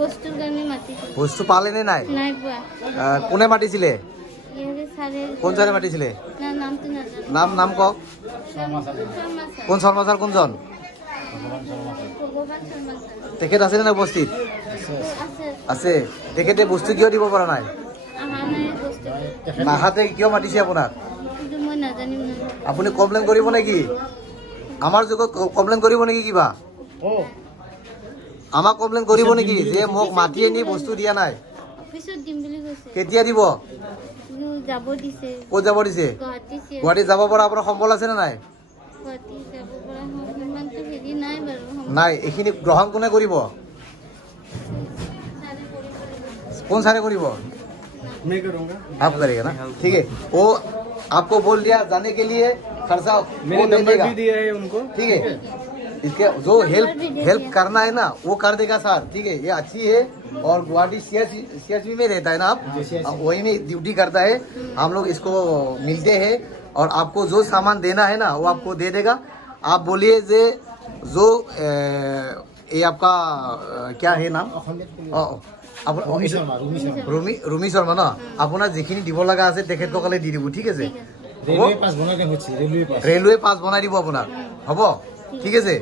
বস্তুৰ কাৰণে মাতিছে। বস্তু পালে নে নাই? নাই পোৱা। কোনে মাতিছিলে? ইহঁতে ছাৰে কোন ছাৰে মাতিছিলে? না নামটো নাজানো। নাম কওক। শৰ্মা ছাৰ। কোন শৰ্মা ছাৰ কোনজন? ভগৱান শৰ্মা ছাৰ। তেখেত আছে নে নাই উপস্থিত? আছে। আছে। তেখেতে বস্তু কিয় দিব পৰা নাই? আহা নাই বস্তু। নাহাতে কিয় মাতিছে আপোনাক? কিন্তু মই নাজানিম নহয়। আপুনি কমপ্লেইন কৰিব নেকি? আমাৰ যুগত কমপ্লেইন কৰিব নেকি কিবা? আমাক কমপ্লেইন কৰিব নেকি যে মোক মাতি আনি বস্তু দিয়া নাই? অফিচত দিম বুলি কৈছে। কেতিয়া দিব? কিন্তু যাব দিছে। ক'ত যাব দিছে? গুৱাহাটীত যাব পৰা আপোনাৰ সম্বল আছে নে নাই? গুৱাহাটী যাব পৰা সিমানটো হেৰি নাই বাৰু। নাই। এইখিনি গ্ৰহণ কোনে কৰিব? कौन सारे करीब? मैं करूँगा। आप करेगा ना? ठीक है। वो आपको बोल दिया जाने के लिए खर्चा मैंने नंबर भी दिया है उनको। ठीक है। इसके जो हेल्प करना है ना वो कर देगा सर। ठीक है। ये अच्छी है और गुवाहाटी सीएसबी में रहता है ना आप, वही में ड्यूटी करता है। हम लोग इसको मिलते हैं और आपको जो सामान देना है ना वो आपको दे देगा। आप बोलिए जे जो ये आपका क्या है नाम? रुमी शर्मा ना আপোনাৰ যিখিনি দিব লগা আছে তেখেতসকলে দি দিব। ঠিক আছে। रेलवे पास बना के होची रेलवे पास ৰেলৱে পাছ বনাই দিব আপোনাক। হ'ব? ঠিক আছে।